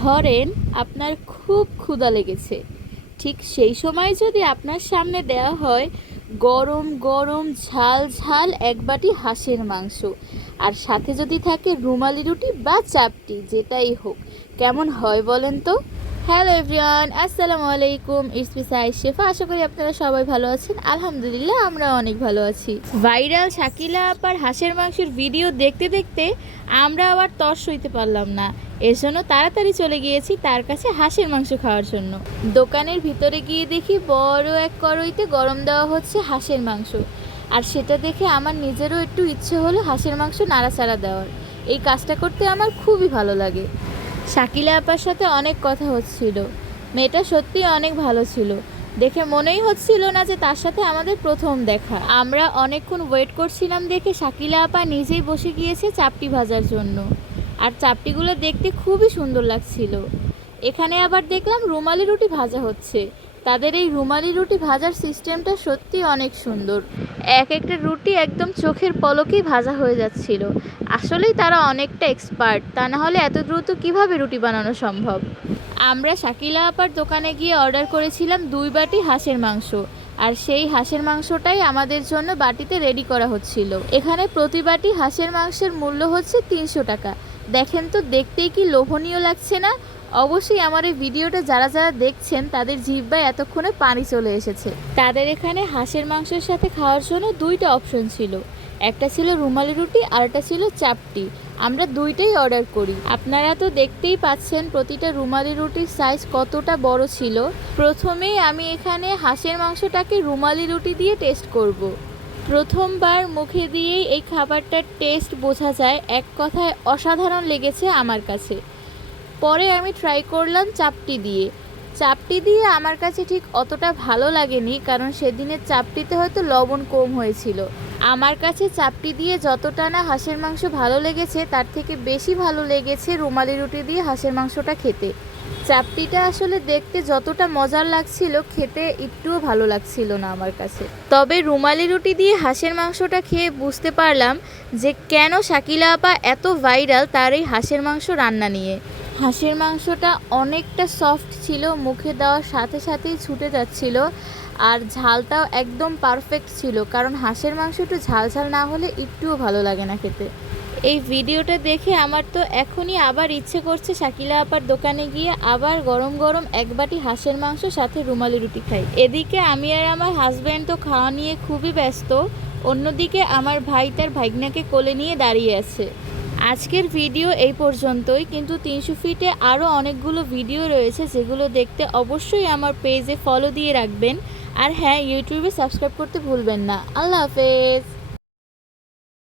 ধরেন আপনার খুব ক্ষুধা লেগেছে, ঠিক সেই সময় যদি আপনার সামনে দেওয়া হয় গরম গরম ঝাল ঝাল এক বাটি হাঁসের মাংস, আর সাথে যদি থাকে রুমালি রুটি বা চাপটি, যেটাই হোক, কেমন হয় বলেন তো? হ্যালো এভরিওয়ান, আসসালামু আলাইকুম। ইটস মি শেফা। আশা করি আপনারা সবাই ভালো আছেন। আলহামদুলিল্লাহ, আমরা অনেক ভালো আছি। ভাইরাল শাকিলা আপার হাঁসের মাংসের ভিডিও দেখতে দেখতে আমরা আবার তর সইতে পারলাম না। এর জন্য তাড়াতাড়ি চলে গিয়েছি তার কাছে হাঁসের মাংস খাওয়ার জন্য। দোকানের ভিতরে গিয়ে দেখি বড় এক কড়াইতে গরম দেওয়া হচ্ছে হাঁসের মাংস, আর সেটা দেখে আমার নিজেরও একটু ইচ্ছে হলো হাঁসের মাংস নাড়াচাড়া দেওয়ার। এই কাজটা করতে আমার খুবই ভালো লাগে। শাকিলা আপার সাথে অনেক কথা হচ্ছিল। মেয়েটা সত্যি অনেক ভালো ছিল, দেখে মনেই হচ্ছিল না যে তার সাথে আমাদের প্রথম দেখা। আমরা অনেকক্ষণ ওয়েট করছিলাম দেখে শাকিলা আপা নিজেই বসে গিয়েছে চাপটি ভাজার জন্য, আর চাপটিগুলো দেখতে খুবই সুন্দর লাগছিল। এখানে আবার দেখলাম রুমালি রুটি ভাজা হচ্ছে। তাদের এই রুমালি রুটি ভাজার সিস্টেমটা সত্যি অনেক সুন্দর। এক একটা রুটি একদম চোখের পলকেই ভাজা হয়ে যাচ্ছিল। আসলেই তারা অনেকটা এক্সপার্ট, তা না হলে এত দ্রুত কিভাবে রুটি বানানো সম্ভব। আমরা শাকিলা আপার দোকানে গিয়ে অর্ডার করেছিলাম 2 বাটি হাঁসের মাংস, আর সেই হাঁসের মাংসটাই আমাদের জন্য বাটিতে রেডি করা হচ্ছিল। এখানে প্রতি বাটি হাঁসের মাংসের মূল্য হচ্ছে 300 টাকা। দেখেন তো, দেখতেই কি লোভনীয় লাগছে না? অবশ্যই আমার এই ভিডিওটা যারা যারা দেখছেন তাদের জিহ্বায় এতক্ষণে পানি চলে এসেছে। তাদের এখানে হাঁসের মাংসের সাথে খাওয়ার জন্য 2টা অপশন ছিল, একটা ছিল রুমালি রুটি আর একটা ছিল চাপটি। আমরা 2টাই অর্ডার করি। আপনারা তো দেখতেই পাচ্ছেন প্রতিটা রুমালি রুটির সাইজ কতটা বড় ছিল। প্রথমেই আমি এখানে হাঁসের মাংসটাকে রুমালি রুটি দিয়ে টেস্ট করব। প্রথমবার মুখে দিয়েই এই খাবারটার টেস্ট বোঝা যায়, এক কথায় অসাধারণ লেগেছে আমার কাছে। পরে আমি ট্রাই করলাম চাপটি দিয়ে আমার কাছে ঠিক অতটা ভালো লাগেনি, কারণ সেদিনের চাপটিতে হয়তো লবণ কম হয়েছিল। আমার কাছে চাপটি দিয়ে যতটা না হাঁসের মাংস ভালো লেগেছে, তার থেকে বেশি ভালো লেগেছে রুমালি রুটি দিয়ে হাঁসের মাংসটা খেতে। চাপটিটা আসলে দেখতে যতটা মজার লাগছিল, খেতে একটুও ভালো লাগছিল না আমার কাছে। তবে রুমালি রুটি দিয়ে হাঁসের মাংসটা খেয়ে বুঝতে পারলাম যে কেন শাকিলা আপা এত ভাইরাল তার এই হাঁসের মাংস রান্না নিয়ে। হাঁসের মাংসটা অনেকটা সফট ছিল, মুখে দেওয়ার সাথে সাথেই ছুটে যাচ্ছিল, আর ঝালটাও একদম পারফেক্ট ছিল, কারণ হাঁসের মাংস একটু ঝাল ঝাল না হলে একটুও ভালো লাগে না খেতে। এই ভিডিওটা দেখে আমার তো এখনই আবার ইচ্ছে করছে শাকিলা আপার দোকানে গিয়ে আবার গরম গরম এক বাটি হাঁসের মাংস সাথে রুমালি রুটি খাই। এদিকে আমি আর আমার হাজব্যান্ড তো খাওয়া নিয়ে খুবই ব্যস্ত, অন্যদিকে আমার ভাই তার ভাইগনাকে কোলে নিয়ে দাঁড়িয়ে আছে। আজকের ভিডিও এই পর্যন্তই, কিন্তু 300 ফিটে আরও অনেকগুলো ভিডিও রয়েছে, যেগুলো দেখতে অবশ্যই আমার পেজে ফলো দিয়ে রাখবেন। আর হ্যাঁ, ইউটিউবে সাবস্ক্রাইব করতে ভুলবেন না। আল্লাহ হাফেজ।